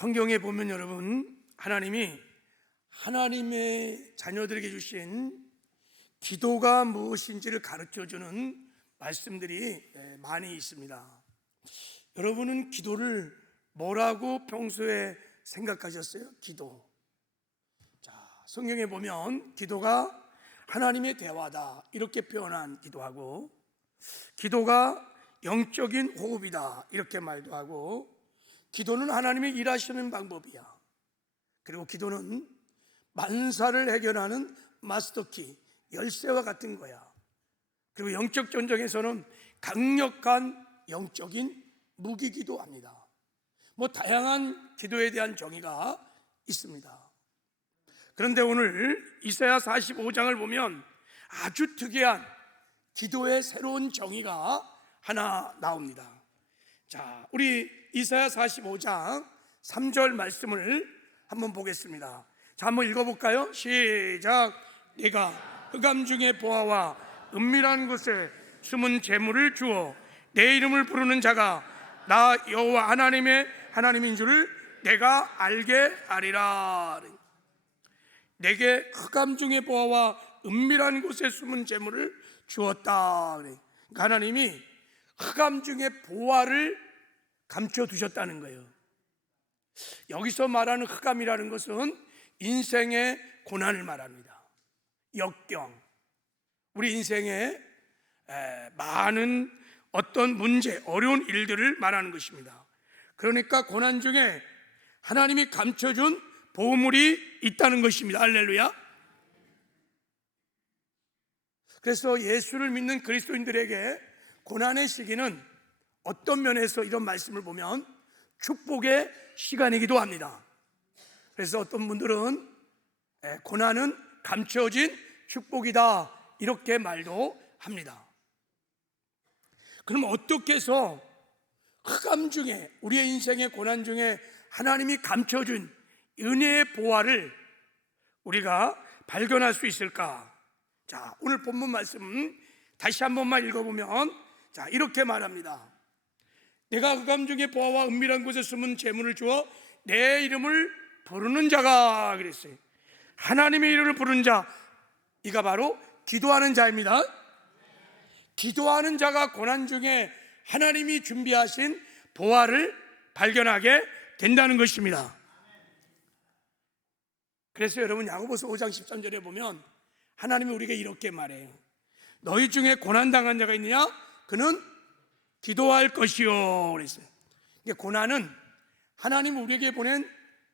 성경에 보면 여러분, 하나님이 하나님의 자녀들에게 주신 기도가 무엇인지를 가르쳐주는 말씀들이 많이 있습니다. 여러분은 기도를 뭐라고 평소에 생각하셨어요? 기도. 자, 성경에 보면 기도가 하나님의 대화다 이렇게 표현한 기도하고, 기도가 영적인 호흡이다 이렇게 말도 하고, 기도는 하나님이 일하시는 방법이야. 그리고 기도는 만사를 해결하는 마스터키, 열쇠와 같은 거야. 그리고 영적 전쟁에서는 강력한 영적인 무기기도 합니다. 다양한 기도에 대한 정의가 있습니다. 그런데 오늘 이사야 45장을 보면 아주 특이한 기도의 새로운 정의가 하나 나옵니다. 자, 우리 이사야 45장 3절 말씀을 한번 보겠습니다. 자, 한번 읽어볼까요? 시작. 내가 흑암 중에 보아와 은밀한 곳에 숨은 재물을 주어 내 이름을 부르는 자가 나 여호와 하나님인 줄을 내가 알게 하리라. 내게 흑암 중에 보아와 은밀한 곳에 숨은 재물을 주었다. 그러니까 하나님이 흑암 중에 보화를 감춰두셨다는 거예요. 여기서 말하는 흑암이라는 것은 인생의 고난을 말합니다. 역경, 우리 인생에 많은 어떤 문제, 어려운 일들을 말하는 것입니다. 그러니까 고난 중에 하나님이 감춰준 보물이 있다는 것입니다. 할렐루야. 그래서 예수를 믿는 그리스도인들에게 고난의 시기는 어떤 면에서 이런 말씀을 보면 축복의 시간이기도 합니다. 그래서 어떤 분들은 고난은 감춰진 축복이다 이렇게 말도 합니다. 그럼 어떻게 해서 흑암 중에, 우리의 인생의 고난 중에 하나님이 감춰준 은혜의 보화를 우리가 발견할 수 있을까? 자, 오늘 본문 말씀 다시 한 번만 읽어보면, 자, 이렇게 말합니다. 내가 흑암 중에 보아와 은밀한 곳에 숨은 재물을 주어 내 이름을 부르는 자가, 그랬어요. 하나님의 이름을 부르는 자, 이가 바로 기도하는 자입니다. 기도하는 자가 고난 중에 하나님이 준비하신 보화를 발견하게 된다는 것입니다. 그래서 여러분, 야고보서 5장 13절에 보면 하나님이 우리에게 이렇게 말해요. 너희 중에 고난당한 자가 있느냐? 그는 기도할 것이요 그랬어요. 고난은 하나님이 우리에게 보낸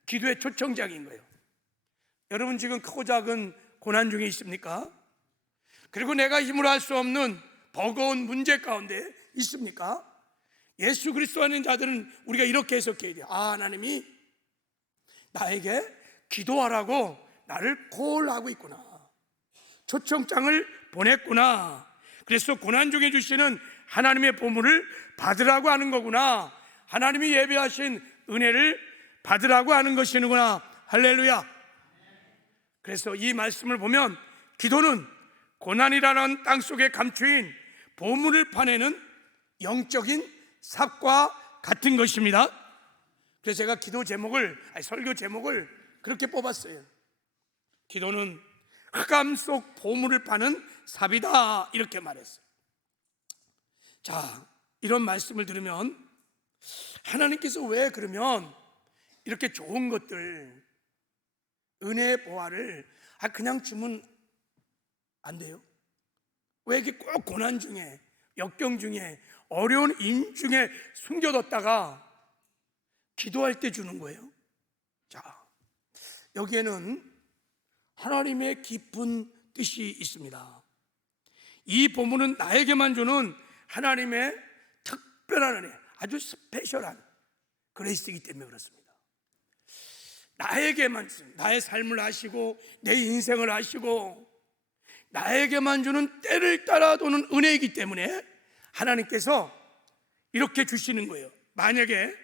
기도의 초청장인 거예요. 여러분, 지금 크고 작은 고난 중에 있습니까? 그리고 내가 힘으로 할 수 없는 버거운 문제 가운데 있습니까? 예수 그리스도 하는 자들은 우리가 이렇게 해석해야 돼요. 아, 하나님이 나에게 기도하라고 나를 콜하고 있구나, 초청장을 보냈구나. 그래서 고난 중에 주시는 하나님의 보물을 받으라고 하는 거구나, 하나님이 예배하신 은혜를 받으라고 하는 것이구나. 할렐루야. 그래서 이 말씀을 보면 기도는 고난이라는 땅속에 감추인 보물을 파내는 영적인 삽과 같은 것입니다. 그래서 제가 설교 제목을 그렇게 뽑았어요. 기도는 흑암 속 보물을 파는 삽이다 이렇게 말했어요. 자, 이런 말씀을 들으면 하나님께서 왜 그러면 이렇게 좋은 것들, 은혜의 보화를 그냥 주면 안 돼요? 왜 이렇게 꼭 고난 중에, 역경 중에, 어려운 임 중에 숨겨뒀다가 기도할 때 주는 거예요? 자, 여기에는 하나님의 깊은 뜻이 있습니다. 이 보물은 나에게만 주는 하나님의 특별한 은혜, 아주 스페셜한 그레이스이기 때문에 그렇습니다. 나에게만, 나의 삶을 아시고 내 인생을 아시고 나에게만 주는 때를 따라 도는 은혜이기 때문에 하나님께서 이렇게 주시는 거예요. 만약에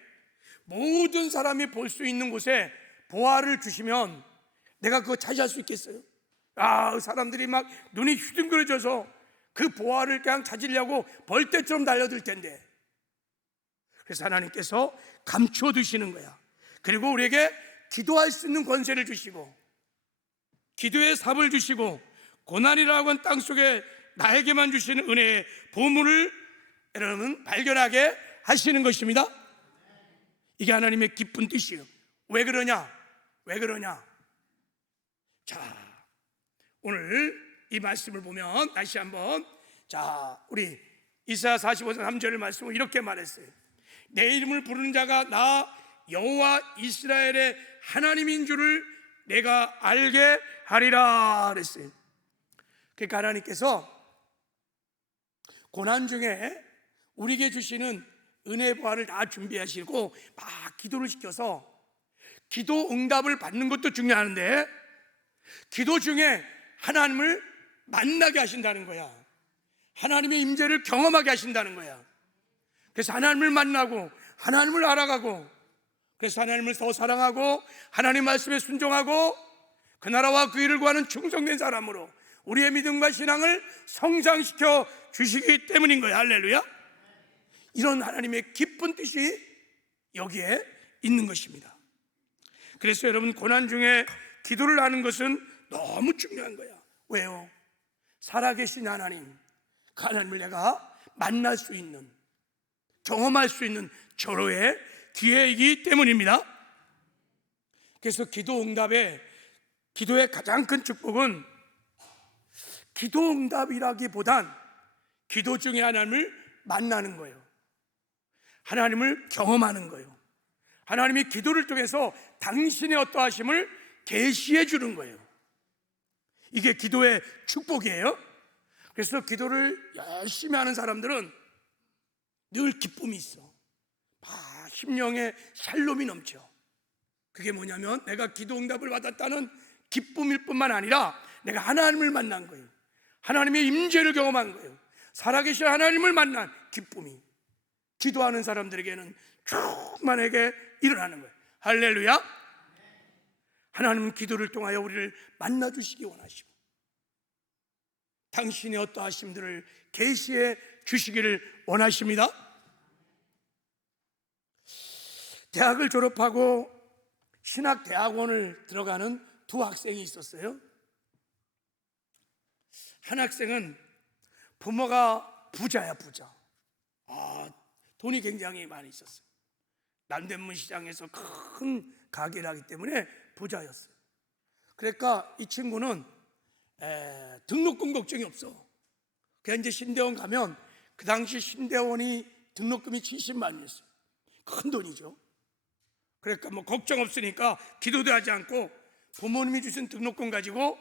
모든 사람이 볼 수 있는 곳에 보화를 주시면 내가 그거 차지할 수 있겠어요? 사람들이 막 눈이 휘둥그레져서 그 보화를 그냥 찾으려고 벌떼처럼 달려들 텐데. 그래서 하나님께서 감춰 두시는 거야. 그리고 우리에게 기도할 수 있는 권세를 주시고 기도의 삽을 주시고 고난이라고 하는 땅속에 나에게만 주시는 은혜의 보물을 여러분 발견하게 하시는 것입니다. 이게 하나님의 기쁜 뜻이에요. 왜 그러냐? 왜 그러냐? 자, 오늘 이 말씀을 보면 다시 한번, 자, 우리 이사야 45장 3절의 말씀을 이렇게 말했어요. 내 이름을 부르는 자가 나 여호와 이스라엘의 하나님인 줄을 내가 알게 하리라 그랬어요. 그러니까 하나님께서 고난 중에 우리에게 주시는 은혜 보화를 다 준비하시고 막 기도를 시켜서 기도 응답을 받는 것도 중요한데 기도 중에 하나님을 만나게 하신다는 거야. 하나님의 임재를 경험하게 하신다는 거야. 그래서 하나님을 만나고 하나님을 알아가고 그래서 하나님을 더 사랑하고 하나님 말씀에 순종하고 그 나라와 그 일을 구하는 충성된 사람으로 우리의 믿음과 신앙을 성장시켜 주시기 때문인 거예요. 할렐루야. 이런 하나님의 기쁜 뜻이 여기에 있는 것입니다. 그래서 여러분 고난 중에 기도를 하는 것은 너무 중요한 거야. 왜요? 살아계신 하나님, 그 하나님을 내가 만날 수 있는, 경험할 수 있는 절호의 기회이기 때문입니다. 그래서 기도의 가장 큰 축복은 기도응답이라기보단 기도 중에 하나님을 만나는 거예요. 하나님을 경험하는 거예요. 하나님이 기도를 통해서 당신의 어떠하심을 계시해 주는 거예요. 이게 기도의 축복이에요. 그래서 기도를 열심히 하는 사람들은 늘 기쁨이 있어. 심령에 샬롬이 넘쳐. 그게 뭐냐면 내가 기도 응답을 받았다는 기쁨일 뿐만 아니라 내가 하나님을 만난 거예요. 하나님의 임재를 경험한 거예요. 살아계신 하나님을 만난 기쁨이 기도하는 사람들에게는 충만하게 일어나는 거예요. 할렐루야. 하나님은 기도를 통하여 우리를 만나주시기 원하시고 당신의 어떠하심들을 계시해 주시기를 원하십니다. 대학을 졸업하고 신학대학원을 들어가는 두 학생이 있었어요. 한 학생은 부모가 부자야, 부자. 돈이 굉장히 많이 있었어요. 남대문 시장에서 큰 가게를 하기 때문에 부자였어요. 그러니까 이 친구는 등록금 걱정이 없어. 그냥 이제 신대원 가면 그 당시 신대원이 등록금이 70만 원이었어요. 큰 돈이죠. 그러니까 뭐 걱정 없으니까 기도도 하지 않고 부모님이 주신 등록금 가지고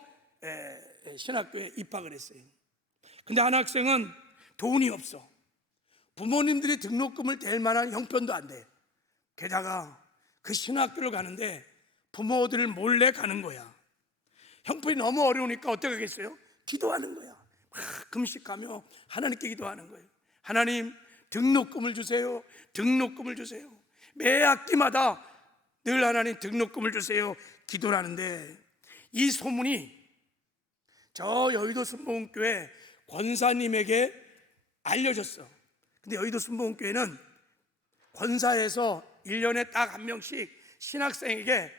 신학교에 입학을 했어요. 근데 한 학생은 돈이 없어. 부모님들이 등록금을 댈 만한 형편도 안 돼. 게다가 그 신학교를 가는데 부모들을 몰래 가는 거야. 형편이 너무 어려우니까 어떻게 하겠어요? 기도하는 거야. 막 금식하며 하나님께 기도하는 거예요. 하나님, 등록금을 주세요. 등록금을 주세요. 매 학기마다 늘 하나님 등록금을 주세요. 기도를 하는데 이 소문이 저 여의도 순복음교회 권사님에게 알려졌어. 근데 여의도 순복음교회는 권사에서 1년에 딱 한 명씩 신학생에게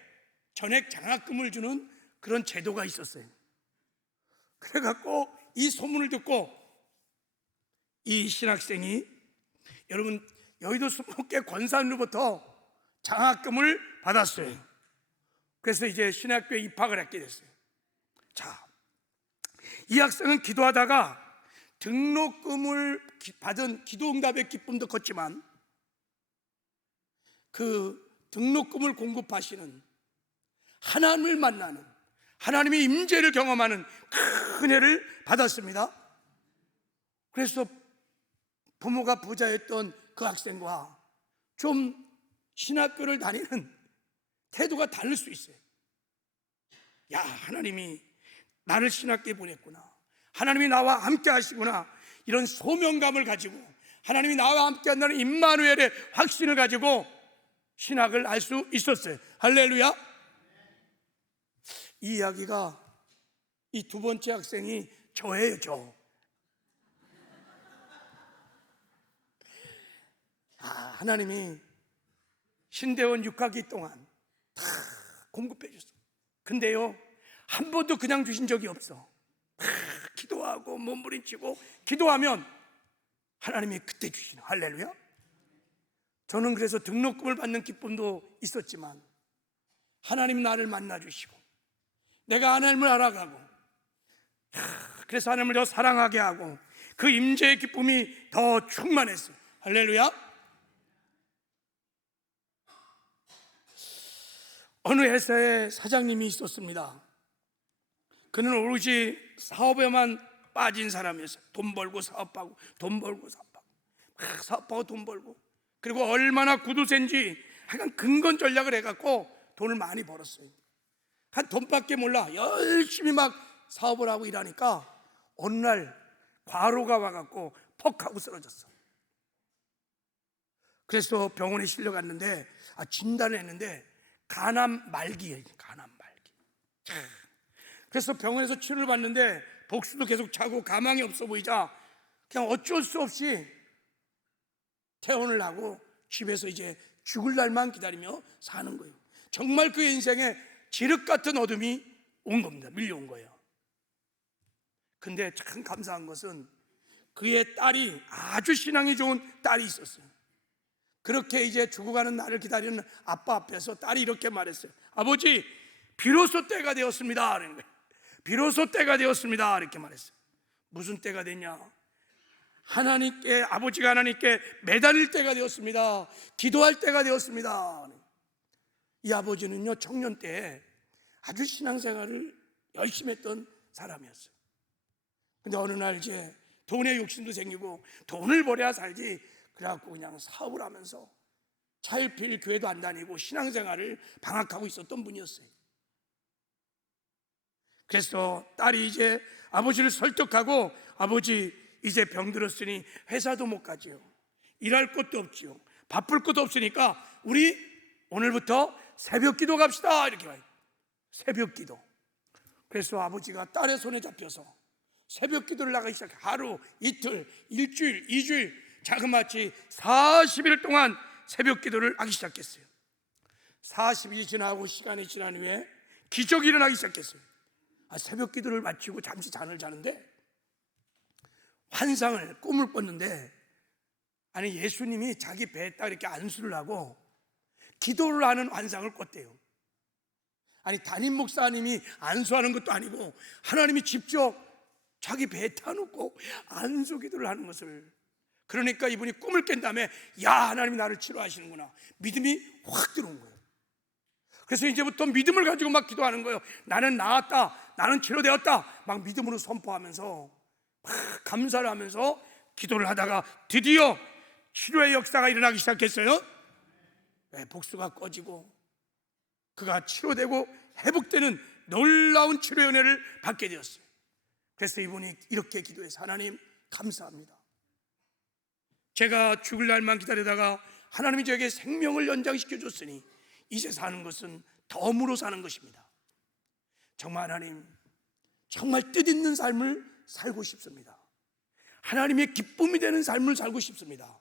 전액 장학금을 주는 그런 제도가 있었어요. 그래갖고 이 소문을 듣고 이 신학생이 여러분 여의도 순복음교회 권사님으로부터 장학금을 받았어요. 그래서 이제 신학교에 입학을 하게 됐어요. 자, 이 학생은 기도하다가 등록금을 받은 기도응답의 기쁨도 컸지만 그 등록금을 공급하시는 하나님을 만나는 하나님의 임재를 경험하는 큰 은혜를 받았습니다. 그래서 부모가 부자였던 그 학생과 좀 신학교를 다니는 태도가 다를 수 있어요. 야, 하나님이 나를 신학교에 보냈구나. 하나님이 나와 함께 하시구나. 이런 소명감을 가지고 하나님이 나와 함께 한다는 임마누엘의 확신을 가지고 신학을 알 수 있었어요. 할렐루야. 이 이야기가 이 두 번째 학생이 저예요. 저. 하나님이 신대원 6학기 동안 공급해 줬어. 근데요, 한 번도 그냥 주신 적이 없어. 기도하고 몸부림치고 기도하면 하나님이 그때 주시는. 할렐루야. 저는 그래서 등록금을 받는 기쁨도 있었지만 하나님 나를 만나 주시고 내가 하나님을 알아가고 그래서 하나님을 더 사랑하게 하고 그 임재의 기쁨이 더 충만했어요. 할렐루야. 어느 회사에 사장님이 있었습니다. 그는 오롯이 사업에만 빠진 사람이었어요. 돈 벌고 사업하고 돈 벌고 사업하고 막 사업하고 돈 벌고, 그리고 얼마나 구두쇠인지 하여간 근건 전략을 해갖고 돈을 많이 벌었어요. 한 돈밖에 몰라 열심히 막 사업을 하고 일하니까 어느 날 과로가 와갖고 퍽 하고 쓰러졌어. 그래서 병원에 실려갔는데 진단을 했는데 간암 말기예요. 간암 말기. 그래서 병원에서 치료를 받는데 복수도 계속 차고 가망이 없어 보이자 그냥 어쩔 수 없이 퇴원을 하고 집에서 이제 죽을 날만 기다리며 사는 거예요. 정말 그의 인생에 지륵 같은 어둠이 온 겁니다. 밀려온 거예요. 근데 참 감사한 것은 그의 딸이 아주 신앙이 좋은 딸이 있었어요. 그렇게 이제 죽어가는 날을 기다리는 아빠 앞에서 딸이 이렇게 말했어요. 아버지, 비로소 때가 되었습니다. 그런 거예요. 비로소 때가 되었습니다. 이렇게 말했어요. 무슨 때가 됐냐? 하나님께, 아버지가 하나님께 매달릴 때가 되었습니다. 기도할 때가 되었습니다. 이 아버지는요, 청년 때 아주 신앙생활을 열심히 했던 사람이었어요. 근데 어느 날 이제 돈의 욕심도 생기고 돈을 벌여야 살지, 그래갖고 그냥 사업을 하면서 차일피일 교회도 안 다니고 신앙생활을 방학하고 있었던 분이었어요. 그래서 딸이 이제 아버지를 설득하고, 아버지 이제 병들었으니 회사도 못 가지요, 일할 것도 없지요, 바쁠 것도 없으니까 우리 오늘부터 새벽 기도 갑시다. 이렇게 와요. 새벽 기도. 그래서 아버지가 딸의 손에 잡혀서 새벽 기도를 나가기 시작해요. 하루, 이틀, 일주일, 2주일, 자그마치 40일 동안 새벽 기도를 하기 시작했어요. 40일이 지나고 시간이 지난 후에 기적이 일어나기 시작했어요. 새벽 기도를 마치고 잠시 잠을 자는데 환상을, 꿈을 꿨는데, 아니 예수님이 자기 배에 딱 이렇게 안수를 하고 기도를 하는 환상을 꿨대요. 아니 담임 목사님이 안수하는 것도 아니고 하나님이 직접 자기 배에 타놓고 안수 기도를 하는 것을. 그러니까 이분이 꿈을 깬 다음에 야, 하나님이 나를 치료하시는구나, 믿음이 확 들어온 거예요. 그래서 이제부터 믿음을 가지고 막 기도하는 거예요. 나는 나았다, 나는 치료되었다, 막 믿음으로 선포하면서 막 감사를 하면서 기도를 하다가 드디어 치료의 역사가 일어나기 시작했어요. 복수가 꺼지고 그가 치료되고 회복되는 놀라운 치료의 은혜를 받게 되었어요. 그래서 이분이 이렇게 기도해서, 하나님 감사합니다. 제가 죽을 날만 기다리다가 하나님이 저에게 생명을 연장시켜 줬으니 이제 사는 것은 덤으로 사는 것입니다. 정말 하나님, 정말 뜻있는 삶을 살고 싶습니다. 하나님의 기쁨이 되는 삶을 살고 싶습니다.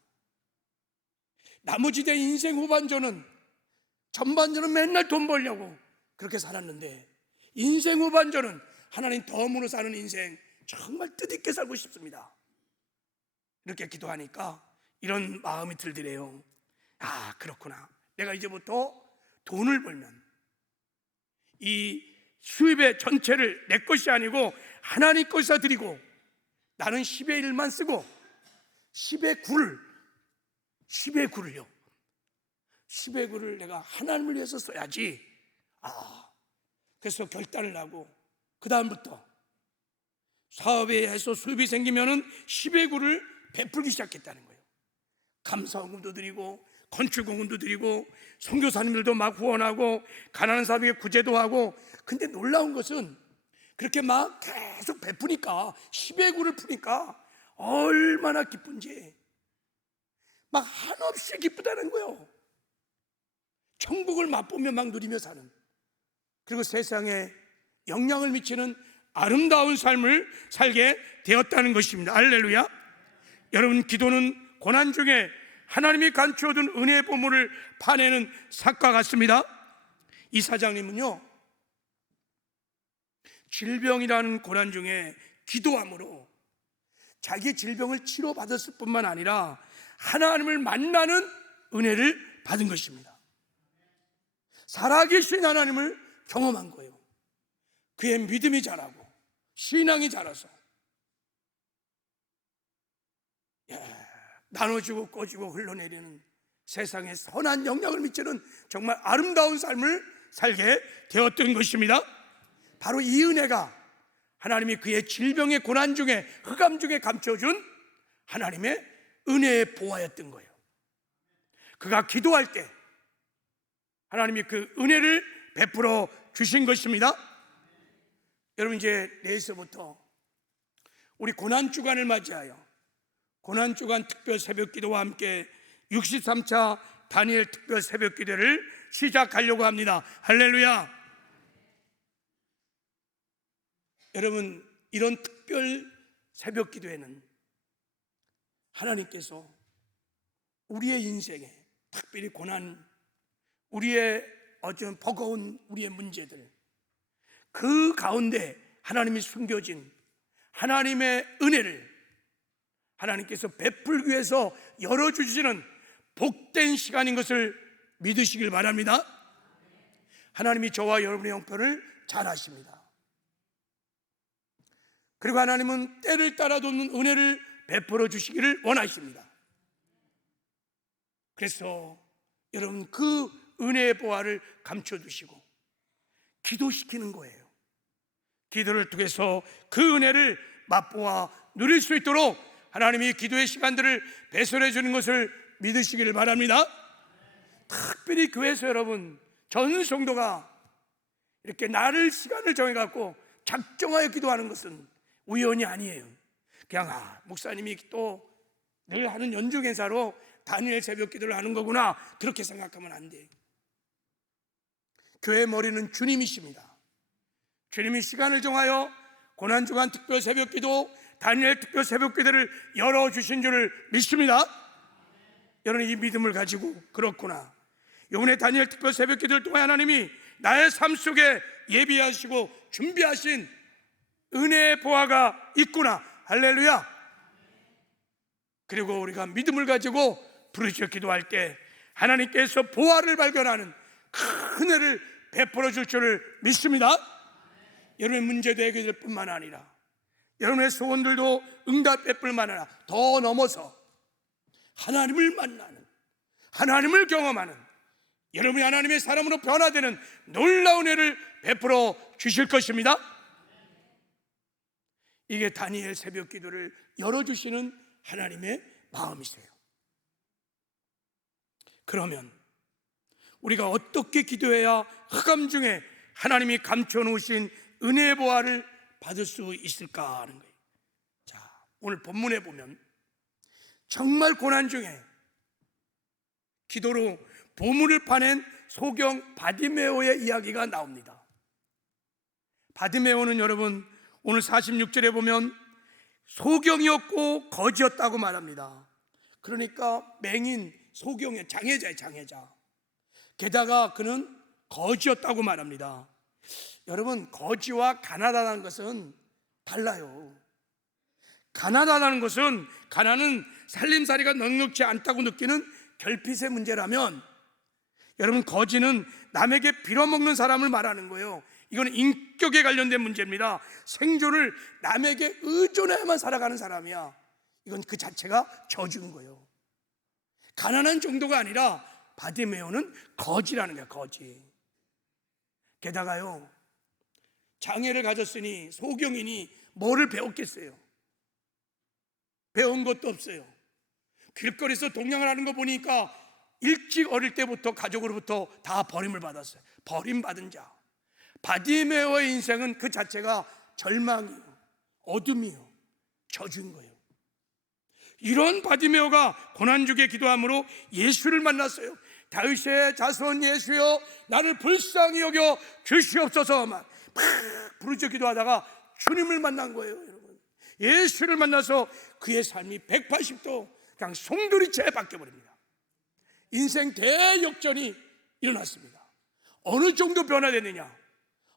나머지 내 인생 후반전은, 전반전은 맨날 돈 벌려고 그렇게 살았는데 인생 후반전은 하나님 덤으로 사는 인생, 정말 뜻있게 살고 싶습니다. 이렇게 기도하니까 이런 마음이 들더래요. 아, 그렇구나. 내가 이제부터 돈을 벌면 이 수입의 전체를 내 것이 아니고 하나님 것이다 드리고, 나는 10의 1만 쓰고 10의 9를요 10의 9를 내가 하나님을 위해서 써야지. 그래서 결단을 하고 그 다음부터 사업에서 수입이 생기면은 10의 9를 베풀기 시작했다는 거예요. 감사원금도 드리고 건축원금도 드리고 선교사님들도 막 후원하고 가난한 사람에게 구제도 하고. 근데 놀라운 것은 그렇게 막 계속 베푸니까, 10의 9를 푸니까 얼마나 기쁜지, 막 한없이 기쁘다는 거예요. 천국을 맛보며 막 누리며 사는, 그리고 세상에 영향을 미치는 아름다운 삶을 살게 되었다는 것입니다. 할렐루야. 여러분, 기도는 고난 중에 하나님이 감추어둔 은혜의 보물을 파내는 삭과 같습니다. 이 사장님은요, 질병이라는 고난 중에 기도함으로 자기 질병을 치료받았을 뿐만 아니라 하나님을 만나는 은혜를 받은 것입니다. 살아계신 하나님을 경험한 거예요. 그의 믿음이 자라고 신앙이 자라서 나눠주고 꺼주고 흘러내리는 세상에 선한 영향을 미치는 정말 아름다운 삶을 살게 되었던 것입니다. 바로 이 은혜가 하나님이 그의 질병의 고난 중에 흑암 중에 감춰준 하나님의 은혜의 보화였던 거예요. 그가 기도할 때 하나님이 그 은혜를 베풀어 주신 것입니다. 여러분, 이제 내일서부터 우리 고난주간을 맞이하여 고난주간 특별 새벽기도와 함께 63차 다니엘 특별 새벽기도를 시작하려고 합니다. 할렐루야. 여러분, 이런 특별 새벽기도에는 하나님께서 우리의 인생에 특별히 고난, 우리의 어떤 버거운 우리의 문제들, 그 가운데 하나님이 숨겨진 하나님의 은혜를 하나님께서 베풀기 위해서 열어주시는 복된 시간인 것을 믿으시길 바랍니다. 하나님이 저와 여러분의 형편을 잘 아십니다. 그리고 하나님은 때를 따라 돕는 은혜를 베풀어 주시기를 원하십니다. 그래서 여러분, 그 은혜의 보화를 감춰두시고 기도시키는 거예요. 기도를 통해서 그 은혜를 맛보아 누릴 수 있도록 하나님이 기도의 시간들을 배설해 주는 것을 믿으시기를 바랍니다. 특별히 교회에서 여러분, 전 성도가 이렇게 나를 시간을 정해갖고 작정하여 기도하는 것은 우연이 아니에요. 그냥 목사님이 또 늘 하는 연중 행사로 다니엘 새벽 기도를 하는 거구나, 그렇게 생각하면 안 돼요. 교회의 머리는 주님이십니다. 주님이 시간을 정하여 고난주간 특별 새벽 기도, 다니엘 특별 새벽 기도를 열어주신 줄을 믿습니다. 여러분, 이 믿음을 가지고 그렇구나, 이번에 다니엘 특별 새벽 기도를 통해 하나님이 나의 삶 속에 예비하시고 준비하신 은혜의 보화가 있구나. 할렐루야. 그리고 우리가 믿음을 가지고 부르짖어 기도할 때 하나님께서 보화를 발견하는 큰 은혜를 베풀어 줄 줄을 믿습니다. 여러분의 문제도 해결될 뿐만 아니라 여러분의 소원들도 응답될 뿐만 아니라 더 넘어서 하나님을 만나는, 하나님을 경험하는, 여러분이 하나님의 사람으로 변화되는 놀라운 은혜를 베풀어 주실 것입니다. 이게 다니엘 새벽 기도를 열어주시는 하나님의 마음이세요. 그러면 우리가 어떻게 기도해야 흑암 중에 하나님이 감춰놓으신 은혜의 보화를 받을 수 있을까 하는 거예요. 자, 오늘 본문에 보면 정말 고난 중에 기도로 보물을 파낸 소경 바디메오의 이야기가 나옵니다. 바디메오는 여러분, 오늘 46절에 보면 소경이었고 거지였다고 말합니다. 그러니까 맹인, 소경의 장애자예요, 장애자. 게다가 그는 거지였다고 말합니다. 여러분, 거지와 가난하다는 것은 달라요. 가난하다는 것은, 가난은 살림살이가 넉넉지 않다고 느끼는 결핍의 문제라면, 여러분, 거지는 남에게 빌어먹는 사람을 말하는 거예요. 이건 인격에 관련된 문제입니다. 생존을 남에게 의존해야만 살아가는 사람이야. 이건 그 자체가 저주인 거예요. 가난한 정도가 아니라 바디메오는 거지라는 거야, 거지. 게다가요, 장애를 가졌으니 소경이니 뭐를 배웠겠어요? 배운 것도 없어요. 길거리에서 동냥을 하는 거 보니까 일찍 어릴 때부터 가족으로부터 다 버림을 받았어요. 버림받은 자. 바디메오의 인생은 그 자체가 절망이에요, 어둠이에요, 저주인 거예요. 이런 바디메오가 고난주에 기도함으로 예수를 만났어요. 다윗의 자손 예수여, 나를 불쌍히 여겨 주시옵소서 막 부르짖어 기도하다가 주님을 만난 거예요. 여러분, 예수를 만나서 그의 삶이 180도 그냥 송두리째 바뀌어버립니다. 인생 대역전이 일어났습니다. 어느 정도 변화되느냐,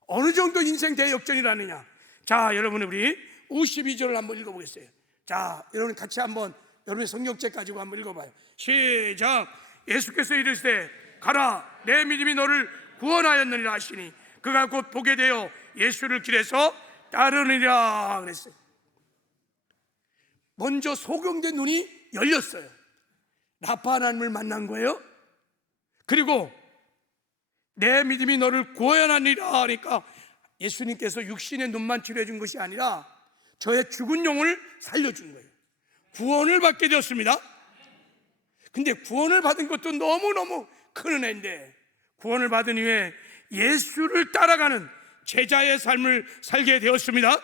어느 정도 인생 대역전이라느냐. 자, 여러분, 우리 52절을 한번 읽어보겠어요. 자, 여러분 같이 한번 여러분의 성경책 가지고 한번 읽어봐요. 시작. 예수께서 이르시되 가라, 내 믿음이 너를 구원하였느니라 하시니 그가 곧 보게 되어 예수를 길에서 따르느니라 그랬어요. 먼저 소경된 눈이 열렸어요. 라파 하나님을 만난 거예요. 그리고 내 믿음이 너를 구원하니라 하니까 예수님께서 육신의 눈만 치료해 준 것이 아니라 저의 죽은 영을 살려준 거예요. 구원을 받게 되었습니다. 근데 구원을 받은 것도 너무너무 큰 은혜인데, 구원을 받은 이후에 예수를 따라가는 제자의 삶을 살게 되었습니다.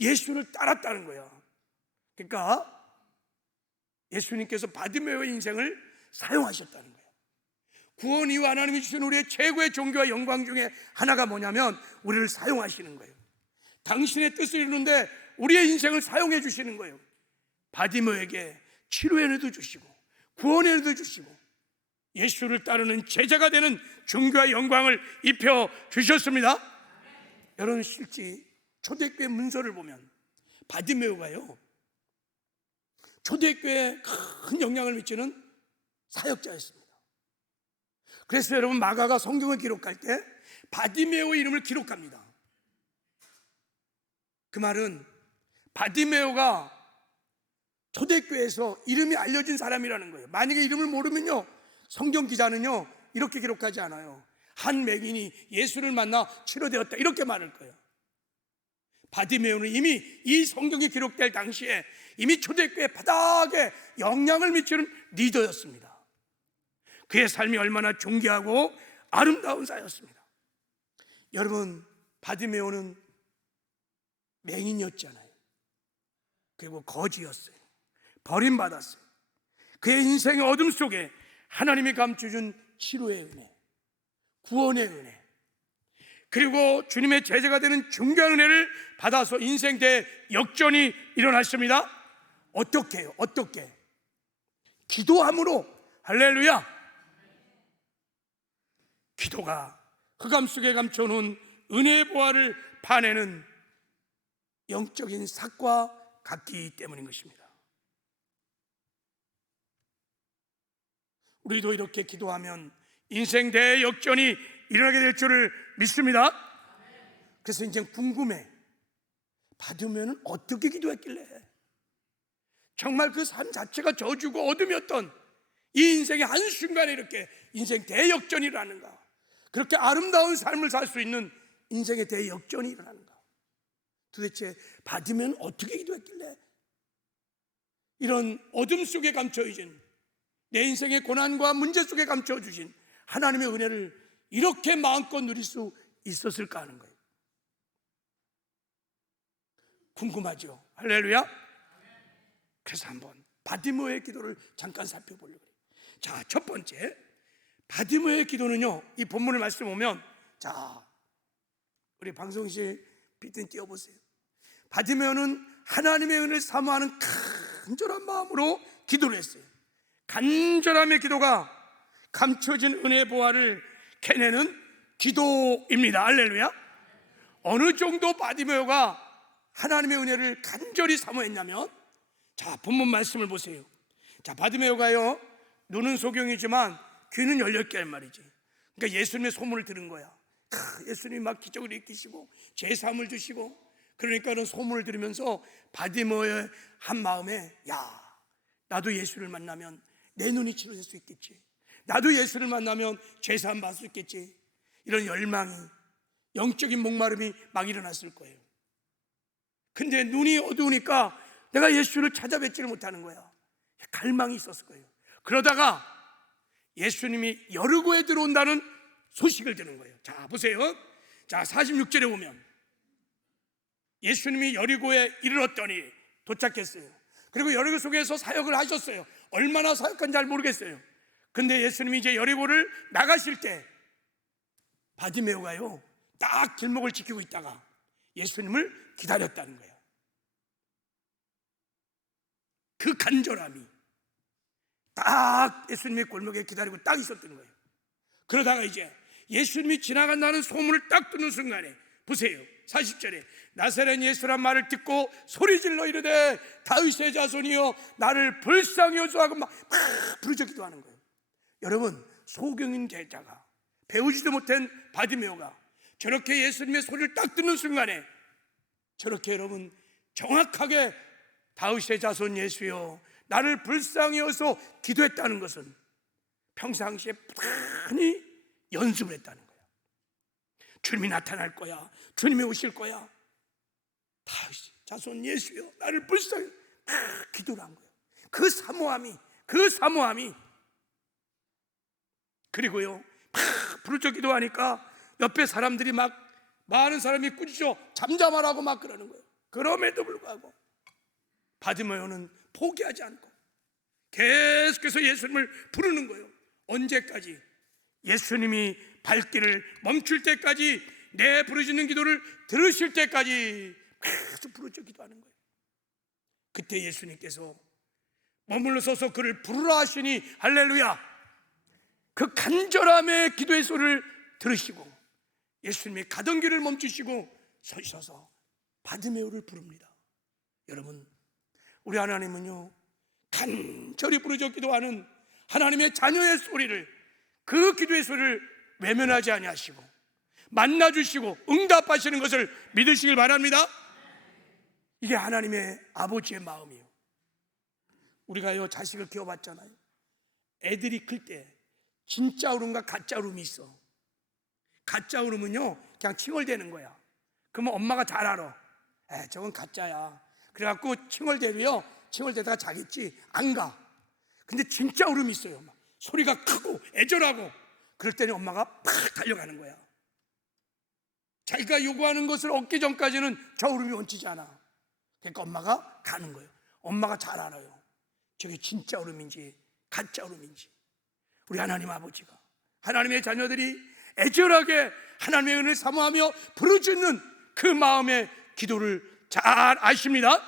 예수를 따랐다는 거예요. 그러니까 예수님께서 바디메오의 인생을 사용하셨다는 거예요. 구원 이후 하나님이 주신 우리의 최고의 종교와 영광 중에 하나가 뭐냐면 우리를 사용하시는 거예요. 당신의 뜻을 이루는데 우리의 인생을 사용해 주시는 거예요. 바디메오에게 치료의 은혜도 주시고 구원의 은혜도 주시고 예수를 따르는 제자가 되는 종교와 영광을 입혀 주셨습니다. 여러분, 실제 초대교회 문서를 보면 바디메오가요, 초대교회에 큰 영향을 미치는 사역자였습니다. 그래서 여러분, 마가가 성경을 기록할 때 바디메오 이름을 기록합니다. 그 말은 바디메오가 초대교회에서 이름이 알려진 사람이라는 거예요. 만약에 이름을 모르면요, 성경 기자는요 이렇게 기록하지 않아요. 한 맹인이 예수를 만나 치료되었다 이렇게 말할 거예요. 바디메오는 이미 이 성경이 기록될 당시에 이미 초대교회 바닥에 영향을 미치는 리더였습니다. 그의 삶이 얼마나 존귀하고 아름다운 사였습니다. 여러분, 바디메오는 맹인이었잖아요. 그리고 거지였어요. 버림받았어요. 그의 인생의 어둠 속에 하나님이 감춰준 치료의 은혜, 구원의 은혜, 그리고 주님의 제자가 되는 중요한 은혜를 받아서 인생 대역전이 일어났습니다. 어떻게 해요? 어떻게? 기도함으로. 할렐루야. 기도가 흑암 속에 감춰놓은 은혜의 보화를 파내는 영적인 삭과 같기 때문인 것입니다. 우리도 이렇게 기도하면 인생 대역전이 일어나게 될 줄을 믿습니다. 그래서 이제 궁금해. 받으면 어떻게 기도했길래 정말 그 삶 자체가 저주고 어둠이었던 이 인생의 한순간에 이렇게 인생 대역전이 일어나는가, 그렇게 아름다운 삶을 살 수 있는 인생의 대역전이 일어나는가. 도대체 받으면 어떻게 기도했길래 이런 어둠 속에 감춰진 내 인생의 고난과 문제 속에 감춰주신 하나님의 은혜를 이렇게 마음껏 누릴 수 있었을까 하는 거예요. 궁금하죠? 할렐루야. 그래서 한번 바디메오의 기도를 잠깐 살펴보려고 해요. 자, 첫 번째, 바디메오의 기도는요, 이 본문을 말씀 보면, 자, 우리 방송실 비튼 띄워보세요. 바디메오는 하나님의 은혜를 사모하는 간절한 마음으로 기도를 했어요. 간절함의 기도가 감춰진 은혜의 보화를 캐내는 기도입니다. 할렐루야. 어느 정도 바디메오가 하나님의 은혜를 간절히 사모했냐면, 자, 본문 말씀을 보세요. 자, 바디메오가요, 눈은 소경이지만 귀는 열렸게 할 말이지. 그러니까 예수님의 소문을 들은 거야. 예수님이 막 기적을 일으키시고 제사함을 주시고, 그러니까 그런 소문을 들으면서 바디메오의 한 마음에, 야, 나도 예수를 만나면 내 눈이 치료될 수 있겠지, 나도 예수를 만나면 제사함 받을 수 있겠지, 이런 열망이, 영적인 목마름이 막 일어났을 거예요. 근데 눈이 어두우니까 내가 예수를 찾아뵙지를 못하는 거야. 갈망이 있었을 거예요. 그러다가 예수님이 여리고에 들어온다는 소식을 들은 거예요. 자, 보세요. 자, 46절에 보면 예수님이 여리고에 이르렀더니 도착했어요. 그리고 여리고 속에서 사역을 하셨어요. 얼마나 사역한지 잘 모르겠어요. 근데 예수님이 이제 여리고를 나가실 때 바디메오가요, 딱 길목을 지키고 있다가 예수님을 기다렸다는 거예요. 그 간절함이 딱 예수님의 골목에 기다리고 딱 있었던 거예요. 그러다가 이제 예수님이 지나간다는 소문을 딱 듣는 순간에 보세요. 40절에 나사렛 예수란 말을 듣고 소리질러 이르되 다윗의 자손이여 나를 불쌍히 여소서 하고 막 부르짖어 기도하는 거예요. 여러분, 소경인 제자가, 배우지도 못한 바디메오가 저렇게 예수님의 소리를 딱 듣는 순간에 저렇게 여러분 정확하게 다윗의 자손 예수여 나를 불쌍히 여소서 기도했다는 것은 평상시에 부단히 연습을 했다는 거예요. 주님이 나타날 거야, 주님이 오실 거야, 다윗 자손 예수여 나를 불쌍히 기도를 한 거예요. 그 사모함이 그리고요 부르짖어 기도하니까 옆에 사람들이 막 많은 사람이 꾸짖어 잠잠하라고 막 그러는 거예요. 그럼에도 불구하고 바디메오는 포기하지 않고 계속해서 예수님을 부르는 거예요. 언제까지? 예수님이 발길을 멈출 때까지, 내 부르짖는 기도를 들으실 때까지 계속 부르짖어 기도하는 거예요. 그때 예수님께서 머물러 서서 그를 부르라 하시니 할렐루야, 그 간절함의 기도의 소리를 들으시고 예수님이 가던 길을 멈추시고 서셔서 바디메오를 부릅니다. 여러분, 우리 하나님은요 간절히 부르짖어 기도하는 하나님의 자녀의 소리를, 그 기도의 소리를 외면하지 아니하시고 만나주시고 응답하시는 것을 믿으시길 바랍니다. 이게 하나님의 아버지의 마음이에요. 우리가요 자식을 키워봤잖아요. 애들이 클 때 진짜 울음과 가짜 울음이 있어. 가짜 울음은요 그냥 칭얼대는 거야. 그러면 엄마가 잘 알아. 저건 가짜야. 그래갖고 칭얼대다가 자겠지 안 가. 근데 진짜 울음이 있어요. 막 소리가 크고 애절하고 그럴 때는 엄마가 팍 달려가는 거야. 자기가 요구하는 것을 얻기 전까지는 저 울음이 멈추지 않아. 그러니까 엄마가 가는 거예요. 엄마가 잘 알아요. 저게 진짜 울음인지 가짜 울음인지. 우리 하나님 아버지가, 하나님의 자녀들이 애절하게 하나님의 은혜를 사모하며 부르짖는 그 마음의 기도를 잘 아십니다.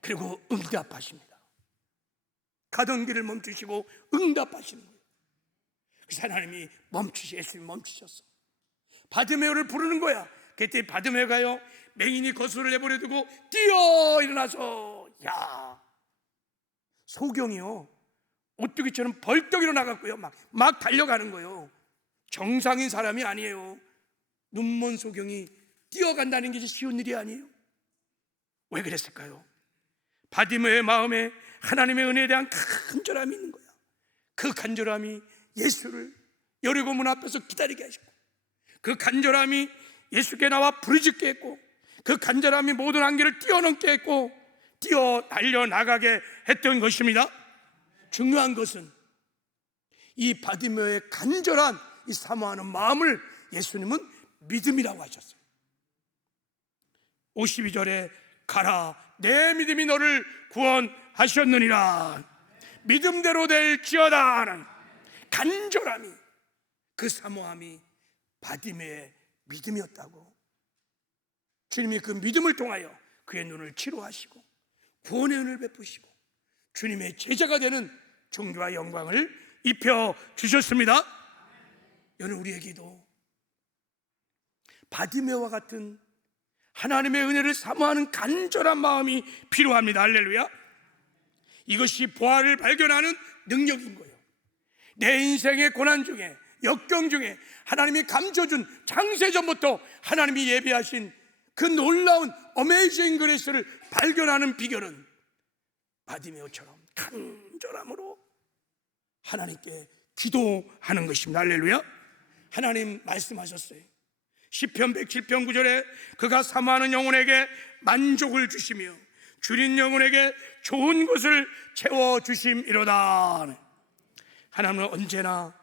그리고 응답하십니다. 가던 길을 멈추시고 응답하시는 거예요. 그래서 하나님이 예수님이 멈추셨어. 바디메오를 부르는 거야. 그때 바디메오가요 맹인이 거수를 내버려 두고 뛰어 일어나서, 야, 소경이요 오뚜기처럼 벌떡 일어나갔고요 막 달려가는 거예요. 정상인 사람이 아니에요. 눈먼 소경이 뛰어간다는 게 쉬운 일이 아니에요. 왜 그랬을까요? 바디메오의 마음에 하나님의 은혜에 대한 간절함이 있는 거야. 그 간절함이 예수를 여리고 문 앞에서 기다리게 하시고, 그 간절함이 예수께 나와 부르짖게 했고, 그 간절함이 모든 한계를 뛰어넘게 했고 뛰어 달려나가게 했던 것입니다. 중요한 것은 이 바디메오의 간절한 이 사모하는 마음을 예수님은 믿음이라고 하셨어요. 52절에 가라 내 믿음이 너를 구원하셨느니라, 믿음대로 될지어다 하는 간절함이, 그 사모함이 바디메오의 믿음이었다고. 주님이 그 믿음을 통하여 그의 눈을 치료하시고 구원의 은혜를 베푸시고 주님의 제자가 되는 존귀와 영광을 입혀주셨습니다. 여러분, 우리에게도 바디메오와 같은 하나님의 은혜를 사모하는 간절한 마음이 필요합니다. 할렐루야. 이것이 부활을 발견하는 능력인 거예요. 내 인생의 고난 중에, 역경 중에 하나님이 감춰준, 창세전부터 하나님이 예비하신 그 놀라운 어메이징 그레이스를 발견하는 비결은 바디메오처럼 간절함으로 하나님께 기도하는 것입니다. 할렐루야. 하나님 말씀하셨어요. 시편 107편 9절에 그가 사모하는 영혼에게 만족을 주시며 줄인 영혼에게 좋은 것을 채워주심이로다. 하나님은 언제나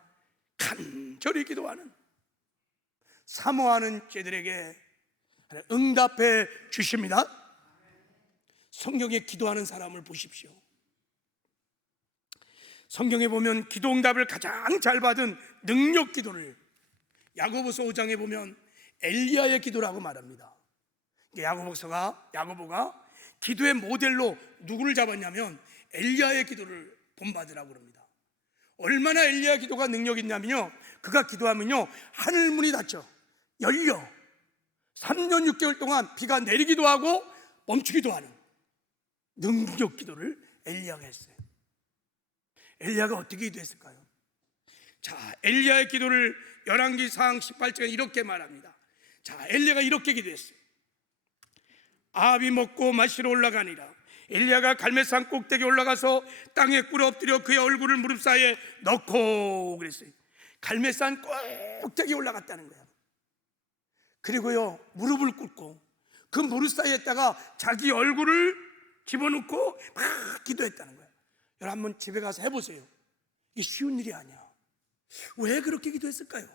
간절히 기도하는, 사모하는 자들에게 응답해 주십니다. 성경에 기도하는 사람을 보십시오. 성경에 보면 기도 응답을 가장 잘 받은 능력 기도를 야고보서 5장에 보면 엘리야의 기도라고 말합니다. 야고보가 기도의 모델로 누구를 잡았냐면 엘리야의 기도를 본받으라고 합니다. 얼마나 엘리야 기도가 능력 있냐면요, 그가 기도하면요 하늘 문이 닫혀 열려 3년 6개월 동안 비가 내리기도 하고 멈추기도 하는 능력 기도를 엘리야가 했어요. 엘리야가 어떻게 기도했을까요? 자, 엘리야의 기도를 열왕기상 18장에 이렇게 말합니다. 자, 엘리야가 이렇게 기도했어요. 아합이 먹고 마시러 올라가니라. 엘리야가 갈멜산 꼭대기에 올라가서 땅에 꿇어 엎드려 그의 얼굴을 무릎 사이에 넣고 그랬어요. 갈멜산 꼭대기에 올라갔다는 거예요. 그리고요 무릎을 꿇고 그 무릎 사이에다가 자기 얼굴을 집어넣고 막 기도했다는 거예요. 여러분 한번 집에 가서 해보세요. 이게 쉬운 일이 아니야. 왜 그렇게 기도했을까요?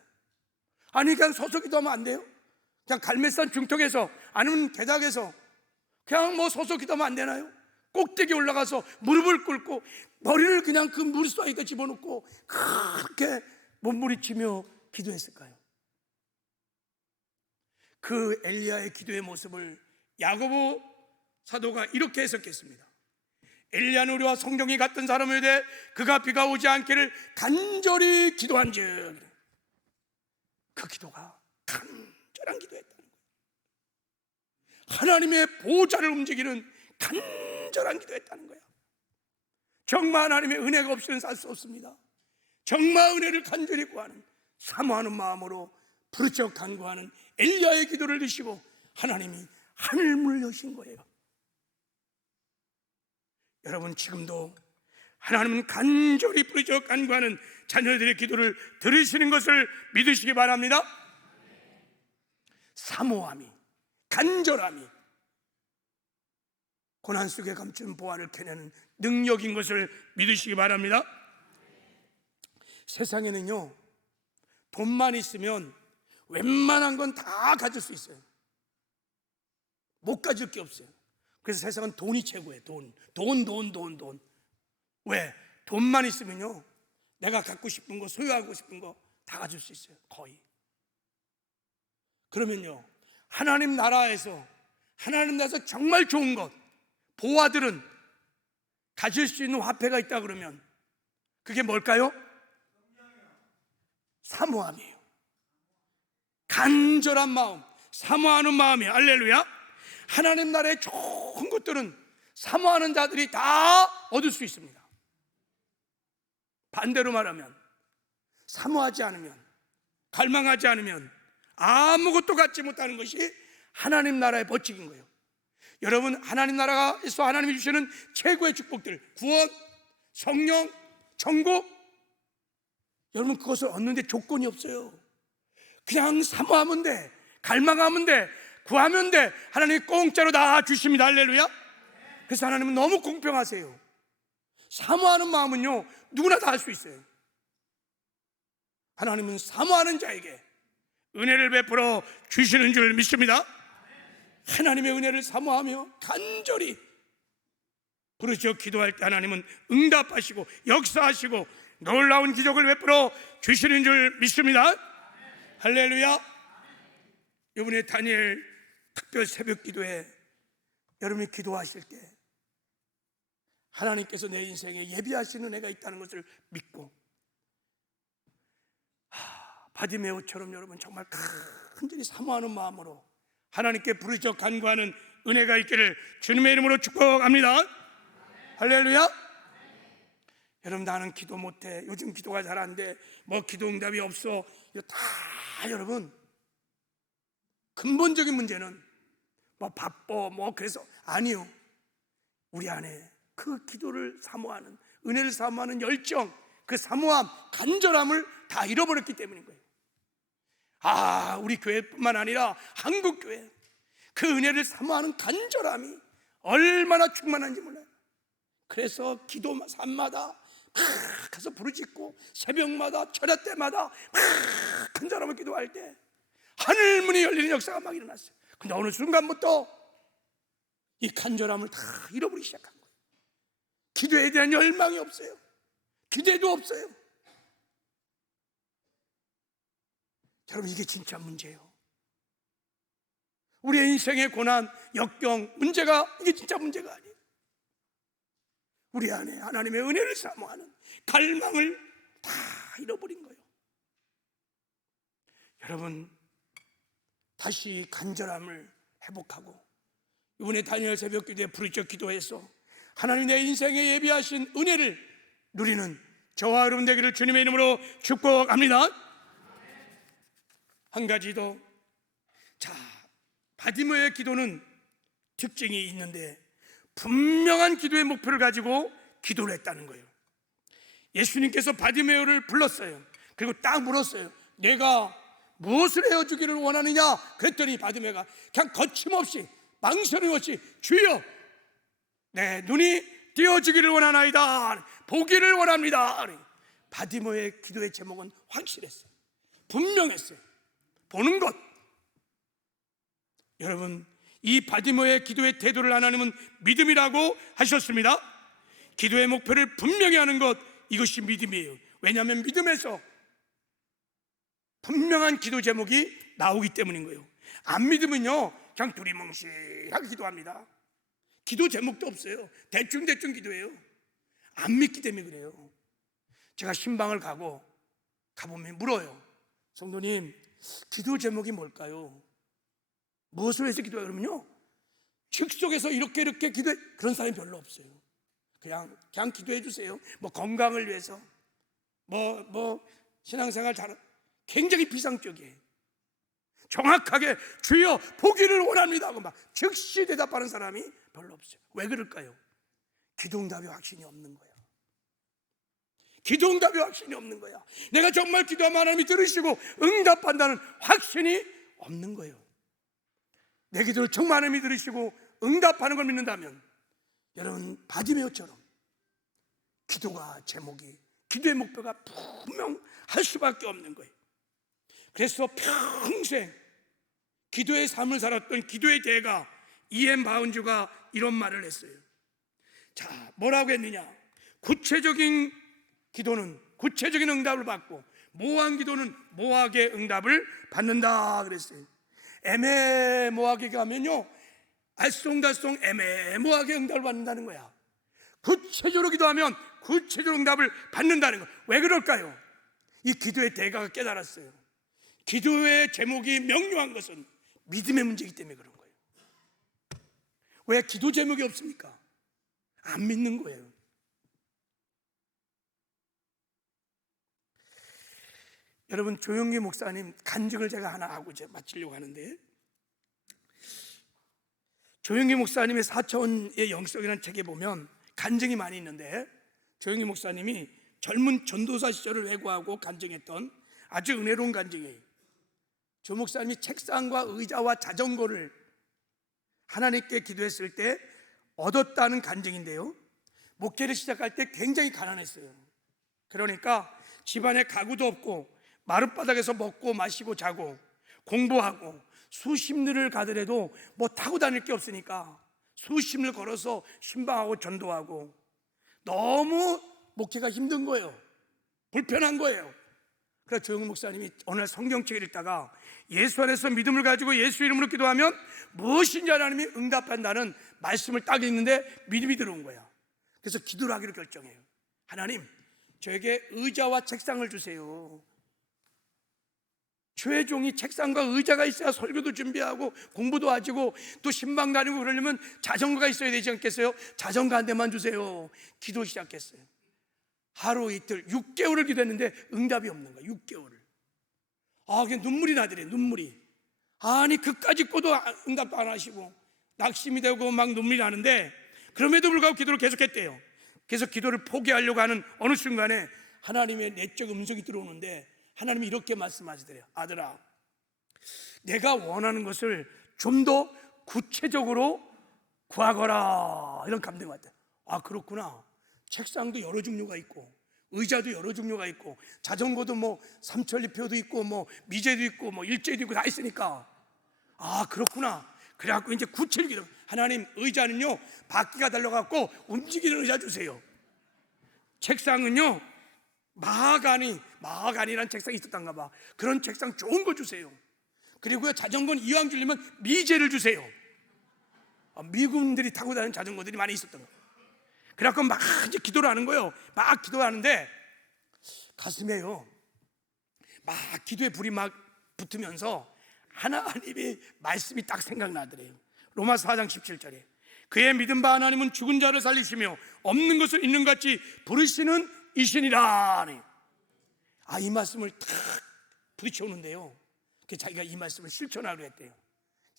아니 그냥 서서 기도하면 안 돼요? 그냥 갈멜산 중턱에서 아니면 대닥에서 그냥 뭐 서서 기도하면 안 되나요? 꼭대기 올라가서 무릎을 꿇고 머리를 그냥 그 물 사이에 집어넣고 그렇게 몸부림치며 기도했을까요? 그 엘리야의 기도의 모습을 야고보 사도가 이렇게 해석했습니다. 엘리야는 우리와 성경이 같은 사람이되 그가 비가 오지 않기를 간절히 기도한즉, 그 기도가 간절한 기도였다는 거예요. 하나님의 보좌를 움직이는 간절한 기도였다는 거예요. 정말 하나님의 은혜가 없이는 살 수 없습니다. 정말 은혜를 간절히 구하는, 사모하는 마음으로 부르짖어 간구하는 엘리야의 기도를 드시고 하나님이 하늘문을 여신 거예요. 여러분 지금도 하나님은 간절히 부르짖어 간구하는 자녀들의 기도를 들으시는 것을 믿으시기 바랍니다. 사모함이, 간절함이 고난 속에 감춘 보화를 캐내는 능력인 것을 믿으시기 바랍니다. 세상에는요 돈만 있으면 웬만한 건 다 가질 수 있어요. 못 가질 게 없어요. 그래서 세상은 돈이 최고예요. 돈. 왜? 돈만 있으면요 내가 갖고 싶은 거, 소유하고 싶은 거 다 가질 수 있어요. 거의. 그러면요 하나님 나라에서 정말 좋은 것, 보화들은 가질 수 있는 화폐가 있다 그러면 그게 뭘까요? 사모함이에요. 간절한 마음, 사모하는 마음이, 할렐루야. 하나님 나라의 좋은 것들은 사모하는 자들이 다 얻을 수 있습니다. 반대로 말하면 사모하지 않으면, 갈망하지 않으면 아무것도 갖지 못하는 것이 하나님 나라의 법칙인 거예요. 여러분 하나님 나라에서 하나님이 주시는 최고의 축복들, 구원, 성령, 천국, 여러분 그것을 얻는데 조건이 없어요. 그냥 사모하면 돼, 갈망하면 돼, 구하면 돼. 하나님이 공짜로 다 주십니다. 할렐루야. 그래서 하나님은 너무 공평하세요. 사모하는 마음은요 누구나 다 할 수 있어요. 하나님은 사모하는 자에게 은혜를 베풀어 주시는 줄 믿습니다. 하나님의 은혜를 사모하며 간절히 부르짖어 기도할 때 하나님은 응답하시고 역사하시고 놀라운 기적을 베풀어 주시는 줄 믿습니다. 할렐루야. 이번에 다니엘 특별 새벽 기도에 여러분이 기도하실 때 하나님께서 내 인생에 예비하시는 은혜가 있다는 것을 믿고 바디메오처럼 여러분 정말 간절히 사모하는 마음으로 하나님께 부르짖어 간구하는 은혜가 있기를 주님의 이름으로 축복합니다. 할렐루야. 여러분 나는 기도 못해, 요즘 기도가 잘 안 돼, 뭐 기도 응답이 없어, 이거 다 여러분 근본적인 문제는 뭐 바빠 뭐 그래서 아니요. 우리 안에 그 기도를 사모하는, 은혜를 사모하는 열정, 그 사모함, 간절함을 다 잃어버렸기 때문인 거예요. 우리 교회뿐만 아니라 한국교회 그 은혜를 사모하는 간절함이 얼마나 충만한지 몰라요. 그래서 기도 산마다 막 가서 부르짖고 새벽마다 철야 때마다 막 간절함을 기도할 때 하늘문이 열리는 역사가 막 일어났어요. 근데 어느 순간부터 이 간절함을 다 잃어버리기 시작한 거예요. 기도에 대한 열망이 없어요. 기대도 없어요. 여러분 이게 진짜 문제예요. 우리의 인생의 고난, 역경, 문제가 이게 진짜 문제가 아니에요. 우리 안에 하나님의 은혜를 사모하는 갈망을 다 잃어버린 거예요. 여러분, 다시 간절함을 회복하고 이번에 다니엘 새벽기도에 부르짖어 기도해서 하나님 내 인생에 예비하신 은혜를 누리는 저와 여러분 되기를 주님의 이름으로 축복합니다. 한 가지 더. 자, 바디메오의 기도는 특징이 있는데 분명한 기도의 목표를 가지고 기도를 했다는 거예요. 예수님께서 바디메오를 불렀어요. 그리고 딱 물었어요. 내가 무엇을 해주기를 원하느냐? 그랬더니 바디메오가 그냥 거침없이 망설임 없이 주여 내 눈이 띄어지기를 원하나이다, 보기를 원합니다. 바디메오의 기도의 제목은 확실했어요. 분명했어요. 보는 것. 여러분, 이 바디메오의 기도의 태도를 하나님은 믿음이라고 하셨습니다. 기도의 목표를 분명히 하는 것, 이것이 믿음이에요. 왜냐하면 믿음에서 분명한 기도 제목이 나오기 때문인 거예요. 안 믿으면요 그냥 두리뭉실하게 기도합니다. 기도 제목도 없어요. 대충 기도해요. 안 믿기 때문에 그래요. 제가 신방을 가보면 물어요. 성도님, 기도 제목이 뭘까요? 무엇을 해서 기도해요? 그러면요 즉석에서 이렇게 기도해. 그런 사람이 별로 없어요. 그냥 기도해 주세요. 뭐 건강을 위해서, 뭐 신앙생활 잘, 굉장히 비상적이에요. 정확하게 주여 보기를 원합니다 하고 막 즉시 대답하는 사람이 별로 없어요. 왜 그럴까요? 기도응답이 확신이 없는 거야. 기도응답이 확신이 없는 거야. 내가 정말 기도하면 하나님이 들으시고 응답한다는 확신이 없는 거예요. 내 기도를 정말 하나님이 들으시고 응답하는 걸 믿는다면 여러분, 바디메오처럼 기도가 제목이, 기도의 목표가 분명할 수밖에 없는 거예요. 그래서 평생 기도의 삶을 살았던 기도의 대가 E.M. 바운즈가 이런 말을 했어요. 자, 뭐라고 했느냐? 구체적인 기도는 구체적인 응답을 받고 모호한 기도는 모호하게 응답을 받는다 그랬어요. 애매모호하게 가면요 알쏭달쏭 애매모호하게 응답을 받는다는 거야. 구체적으로 기도하면 구체적으로 응답을 받는다는 거. 왜 그럴까요? 이 기도의 대가가 깨달았어요. 기도의 제목이 명료한 것은 믿음의 문제이기 때문에 그런 거예요. 왜 기도 제목이 없습니까? 안 믿는 거예요. 여러분, 조영기 목사님 간증을 제가 하나 하고 이제 마치려고 하는데, 조영기 목사님의 4차원의 영성이라는 책에 보면 간증이 많이 있는데, 조영기 목사님이 젊은 전도사 시절을 회고하고 간증했던 아주 은혜로운 간증이에요. 조 목사님이 책상과 의자와 자전거를 하나님께 기도했을 때 얻었다는 간증인데요, 목회를 시작할 때 굉장히 가난했어요. 그러니까 집안에 가구도 없고 마룻바닥에서 먹고 마시고 자고 공부하고 수십 리를 가더라도 뭐 타고 다닐 게 없으니까 수십 리를 걸어서 신방하고 전도하고 너무 목회가 힘든 거예요. 불편한 거예요. 그래서 조영기 목사님이 어느 날 성경책을 읽다가 예수 안에서 믿음을 가지고 예수 이름으로 기도하면 무엇인지 하나님이 응답한다는 말씀을 딱 읽는데 믿음이 들어온 거야. 그래서 기도를 하기로 결정해요. 하나님, 저에게 의자와 책상을 주세요. 주의 종이 책상과 의자가 있어야 설교도 준비하고 공부도 하고 또 신방 다니고 그러려면 자전거가 있어야 되지 않겠어요? 자전거 한 대만 주세요. 기도 시작했어요. 하루 이틀 6개월을 기도했는데 응답이 없는 거야. 6개월을. 그냥 눈물이 나더래. 눈물이. 아니 그까짓 것도 응답도 안 하시고 낙심이 되고 막 눈물이 나는데 그럼에도 불구하고 기도를 계속했대요. 그래서 기도를 포기하려고 하는 어느 순간에 하나님의 내적 음성이 들어오는데 하나님이 이렇게 말씀하시더래요. 아들아, 내가 원하는 것을 좀 더 구체적으로 구하거라. 이런 감동이 왔대요. 그렇구나. 책상도 여러 종류가 있고 의자도 여러 종류가 있고 자전거도 뭐 삼천리표도 있고 뭐 미제도 있고 뭐 일제도 있고 다 있으니까 그렇구나. 그래갖고 이제 구체적으로 하나님, 의자는요 바퀴가 달려갖고 움직이는 의자 주세요. 책상은요 마하가니라는 책상이 있었던가 봐. 그런 책상 좋은 거 주세요. 그리고요 자전거는 이왕 주려면 미제를 주세요. 미군들이 타고 다니는 자전거들이 많이 있었던 거. 그래갖고 막 이제 기도를 하는 거예요. 막 기도하는데 가슴에요 막 기도의 불이 막 붙으면서 하나님의 말씀이 딱 생각나더래요. 로마서 4장 17절에 그의 믿음 바 하나님은 죽은 자를 살리시며 없는 것을 있는 것 같이 부르시는 이신이라. 이 말씀을 탁 부딪혀오는데요, 자기가 이 말씀을 실천하기로 했대요.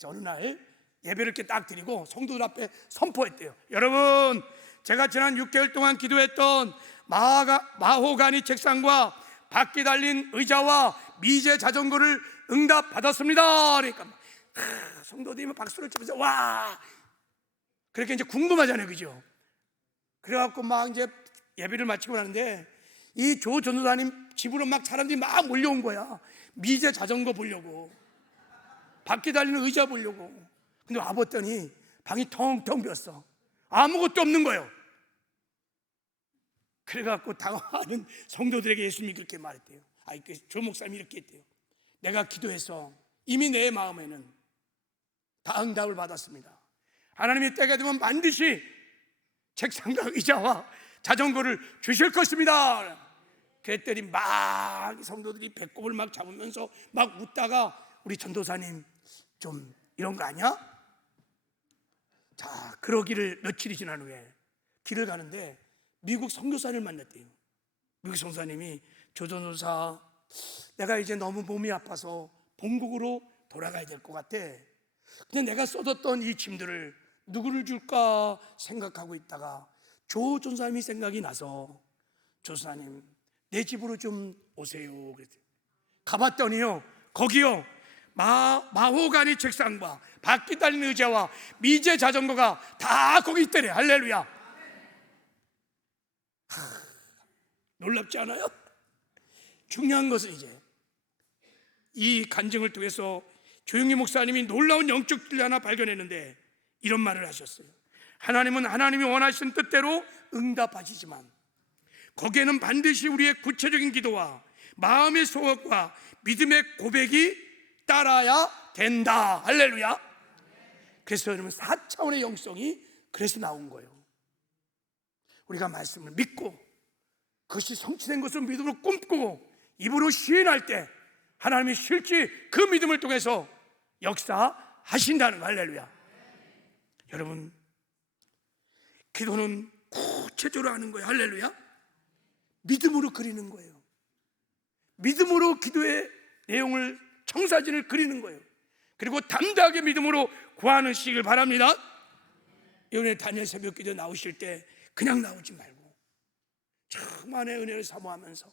어느 날 예배를 이렇게 딱 드리고 성도들 앞에 선포했대요. 여러분, 제가 지난 6개월 동안 기도했던 마호가니 책상과 바퀴 달린 의자와 미제 자전거를 응답받았습니다. 그러니까 성도들이 박수를 치면서 와, 그렇게 이제 궁금하잖아요, 그죠? 그래갖고 막 이제 예배를 마치고 나는데 이 조 전도사님 집으로 막 사람들이 막 몰려온 거야. 미제 자전거 보려고, 바퀴 달리는 의자 보려고. 근데 와봤더니 방이 텅텅 비었어. 아무것도 없는 거예요. 그래갖고 당황하는 성도들에게 예수님이 그렇게 말했대요. 조 목사님이 이렇게 했대요. 내가 기도해서 이미 내 마음에는 다 응답을 받았습니다. 하나님이 때가 되면 반드시 책상과 의자와 자전거를 주실 것입니다. 그랬더니 막 성도들이 배꼽을 막 잡으면서 막 웃다가 우리 전도사님 좀 이런 거 아니야? 자, 그러기를 며칠이 지난 후에 길을 가는데 미국 선교사를 만났대요. 미국 선교사님이 조 전도사, 내가 이제 너무 몸이 아파서 본국으로 돌아가야 될 것 같아. 근데 내가 써뒀던 이 짐들을 누구를 줄까 생각하고 있다가 조 전도사님이 생각이 나서 조사님 내 집으로 좀 오세요. 그랬어요. 가봤더니요, 거기요 마호가니 책상과 바퀴 달린 의자와 미제 자전거가 다 거기 있더래. 할렐루야. 놀랍지 않아요? 중요한 것은 이제 이 간증을 통해서 조용희 목사님이 놀라운 영적 진리 하나 발견했는데 이런 말을 하셨어요. 하나님은 하나님이 원하시는 뜻대로 응답하시지만 거기에는 반드시 우리의 구체적인 기도와 마음의 소원과 믿음의 고백이 따라야 된다. 할렐루야. 그래서 여러분 4차원의 영성이 그래서 나온 거예요. 우리가 말씀을 믿고 그것이 성취된 것을 믿음으로 꿈꾸고 입으로 시인할 때 하나님이 실제 그 믿음을 통해서 역사하신다는 거. 할렐루야. 여러분, 기도는 구체적으로 하는 거예요. 할렐루야. 믿음으로 그리는 거예요. 믿음으로 기도의 내용을, 청사진을 그리는 거예요. 그리고 담대하게 믿음으로 구하시길 바랍니다. 이번에 다니엘 새벽기도 나오실 때 그냥 나오지 말고 천만의 은혜를 사모하면서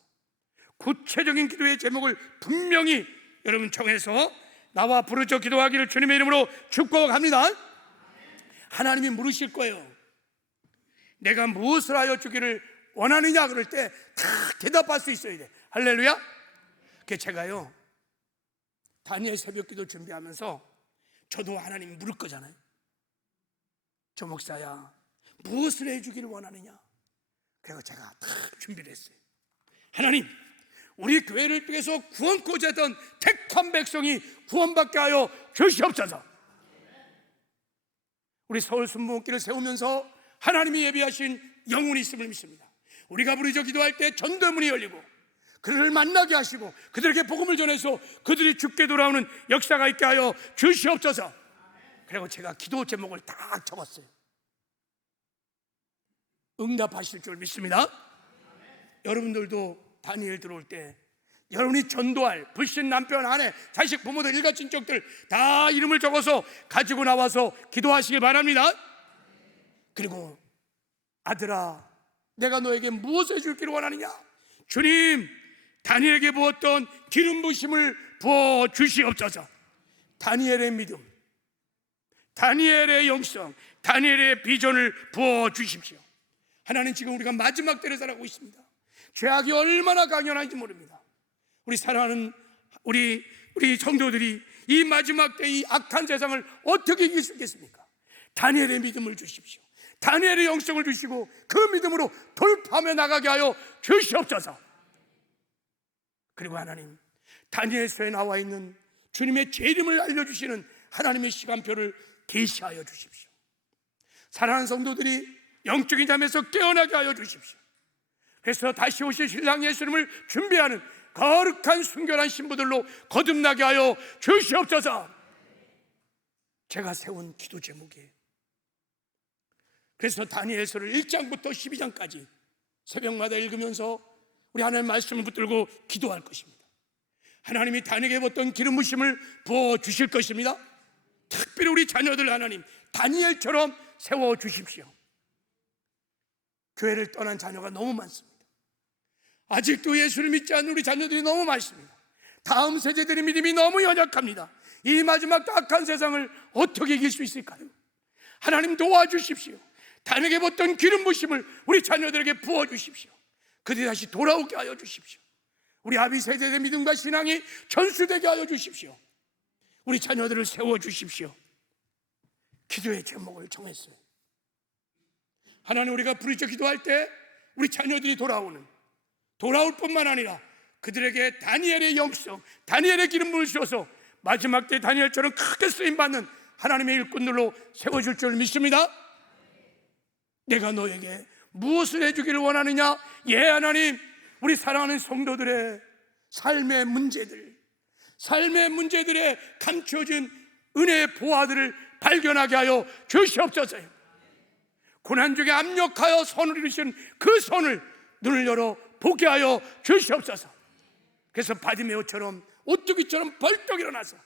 구체적인 기도의 제목을 분명히 여러분 정해서 나와 부르짖어 기도하기를 주님의 이름으로 축복합니다. 하나님이 물으실 거예요. 내가 무엇을 하여 주기를 원하느냐 그럴 때 다 대답할 수 있어야 돼. 할렐루야. 그게 제가요 다니엘 새벽기도 준비하면서 저도 하나님 물을 거잖아요. 조 목사야, 무엇을 해주기를 원하느냐? 그래서 제가 다 준비를 했어요. 하나님, 우리 교회를 통해서 구원코자 했던 택한 백성이 구원받게 하여 주시옵소서. 우리 서울 순복음길을 세우면서 하나님이 예비하신 영혼이 있음을 믿습니다. 우리가 부르짖어 기도할 때 전도의 문이 열리고 그들을 만나게 하시고 그들에게 복음을 전해서 그들이 죽게 돌아오는 역사가 있게 하여 주시옵소서. 그리고 제가 기도 제목을 딱 적었어요. 응답하실 줄 믿습니다. 여러분들도 다니엘 들어올 때 여러분이 전도할 불신 남편, 아내, 자식, 부모들, 일가 친척들 다 이름을 적어서 가지고 나와서 기도하시길 바랍니다. 그리고 아들아, 내가 너에게 무엇을 해줄기를 원하느냐? 주님, 다니엘에게 부었던 기름 부심을 부어 주시옵소서. 다니엘의 믿음, 다니엘의 영성, 다니엘의 비전을 부어 주십시오. 하나님, 지금 우리가 마지막 때를 살아가고 있습니다. 죄악이 얼마나 강연한지 모릅니다. 우리 사랑하는 우리 성도들이 이 마지막 때 이 악한 세상을 어떻게 이길 수 있겠습니까? 다니엘의 믿음을 주십시오. 다니엘의 영성을 주시고 그 믿음으로 돌파하며 나가게 하여 주시옵소서. 그리고 하나님, 다니엘서에 나와 있는 주님의 제 이름을 알려주시는 하나님의 시간표를 계시하여 주십시오. 사랑하는 성도들이 영적인 잠에서 깨어나게 하여 주십시오. 그래서 다시 오실 신랑 예수님을 준비하는 거룩한 순결한 신부들로 거듭나게 하여 주시옵소서. 제가 세운 기도 제목이에요. 그래서 다니엘서를 1장부터 12장까지 새벽마다 읽으면서 우리 하나님의 말씀을 붙들고 기도할 것입니다. 하나님이 다니엘에게 어떤 기름 부으심을 부어주실 것입니다. 특별히 우리 자녀들 하나님 다니엘처럼 세워주십시오. 교회를 떠난 자녀가 너무 많습니다. 아직도 예수를 믿지 않는 우리 자녀들이 너무 많습니다. 다음 세대들의 믿음이 너무 연약합니다. 이 마지막 악한 세상을 어떻게 이길 수 있을까요? 하나님 도와주십시오. 다니엘에게 어떤 기름 부으심을 우리 자녀들에게 부어주십시오. 그들이 다시 돌아오게 하여 주십시오. 우리 아비 세대의 믿음과 신앙이 전수되게 하여 주십시오. 우리 자녀들을 세워주십시오. 기도의 제목을 정했어요. 하나님, 우리가 부르짖어 기도할 때 우리 자녀들이 돌아올 뿐만 아니라 그들에게 다니엘의 영성, 다니엘의 기름 부으셔서 마지막 때 다니엘처럼 크게 쓰임받는 하나님의 일꾼들로 세워줄 줄 믿습니다. 내가 너에게 무엇을 해주기를 원하느냐? 예, 하나님, 우리 사랑하는 성도들의 삶의 문제들에 감춰진 은혜의 보화들을 발견하게 하여 주시옵소서. 고난 중에 압력하여 손을 이루신 그 손을 눈을 열어 보게 하여 주시옵소서. 그래서 바디메오처럼 오뚜기처럼 벌떡 일어나서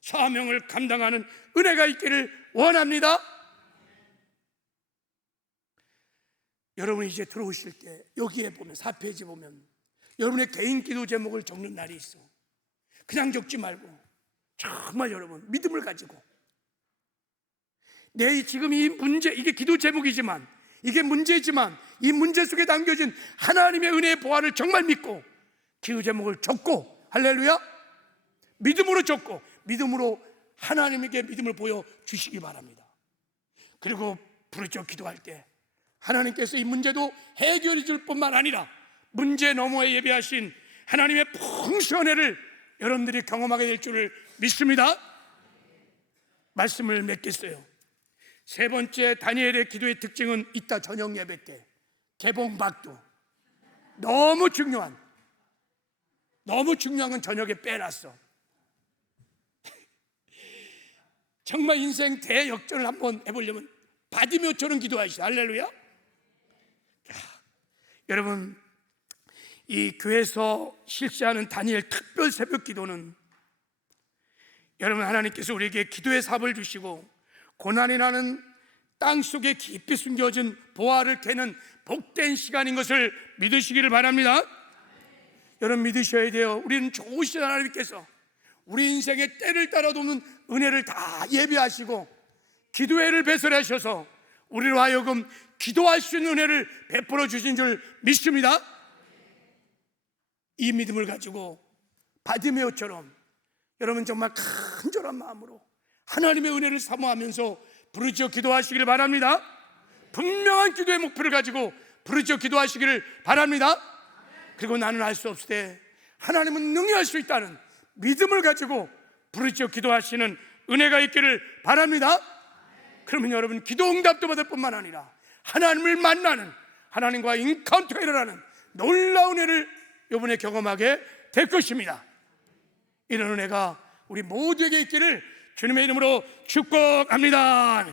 사명을 감당하는 은혜가 있기를 원합니다. 여러분이 이제 들어오실 때 여기에 보면 4페이지 보면 여러분의 개인 기도 제목을 적는 날이 있어. 그냥 적지 말고 정말 여러분 믿음을 가지고 내 지금 이 문제, 이게 기도 제목이지만 이게 문제지만 이 문제 속에 담겨진 하나님의 은혜의 보화를 정말 믿고 기도 제목을 적고, 할렐루야, 믿음으로 적고 믿음으로 하나님에게 믿음을 보여주시기 바랍니다. 그리고 부르짖어 기도할 때 하나님께서 이 문제도 해결해 줄 뿐만 아니라 문제 너머에 예비하신 하나님의 풍성한 은혜를 여러분들이 경험하게 될 줄을 믿습니다. 말씀을 맺겠어요. 세 번째, 다니엘의 기도의 특징은 이따 저녁 예배 때 개봉박두. 너무 중요한 건 저녁에 빼놨어. 정말 인생 대역전을 한번 해보려면 바디메오처럼 기도하시죠. 할렐루야. 여러분, 이 교회에서 실시하는 다니엘 특별 새벽 기도는 여러분, 하나님께서 우리에게 기도의 삽을 주시고 고난이 나는 땅 속에 깊이 숨겨진 보화를 캐는 복된 시간인 것을 믿으시기를 바랍니다. 여러분, 믿으셔야 돼요. 우리는 좋으신 하나님께서 우리 인생의 때를 따라 돕는 은혜를 다 예비하시고 기도회를 배설하셔서 우리로 하여금 기도할 수 있는 은혜를 베풀어 주신 줄 믿습니다. 이 믿음을 가지고 바디메오처럼 여러분 정말 간절한 마음으로 하나님의 은혜를 사모하면서 부르짖어 기도하시기를 바랍니다. 분명한 기도의 목표를 가지고 부르짖어 기도하시기를 바랍니다. 그리고 나는 알 수 없을 때 하나님은 능히 할 수 있다는 믿음을 가지고 부르짖어 기도하시는 은혜가 있기를 바랍니다. 그러면 여러분 기도 응답도 받을 뿐만 아니라 하나님을 만나는, 하나님과 인카운터가 일어나는 놀라운 은혜를 이번에 경험하게 될 것입니다. 이런 은혜가 우리 모두에게 있기를 주님의 이름으로 축복합니다.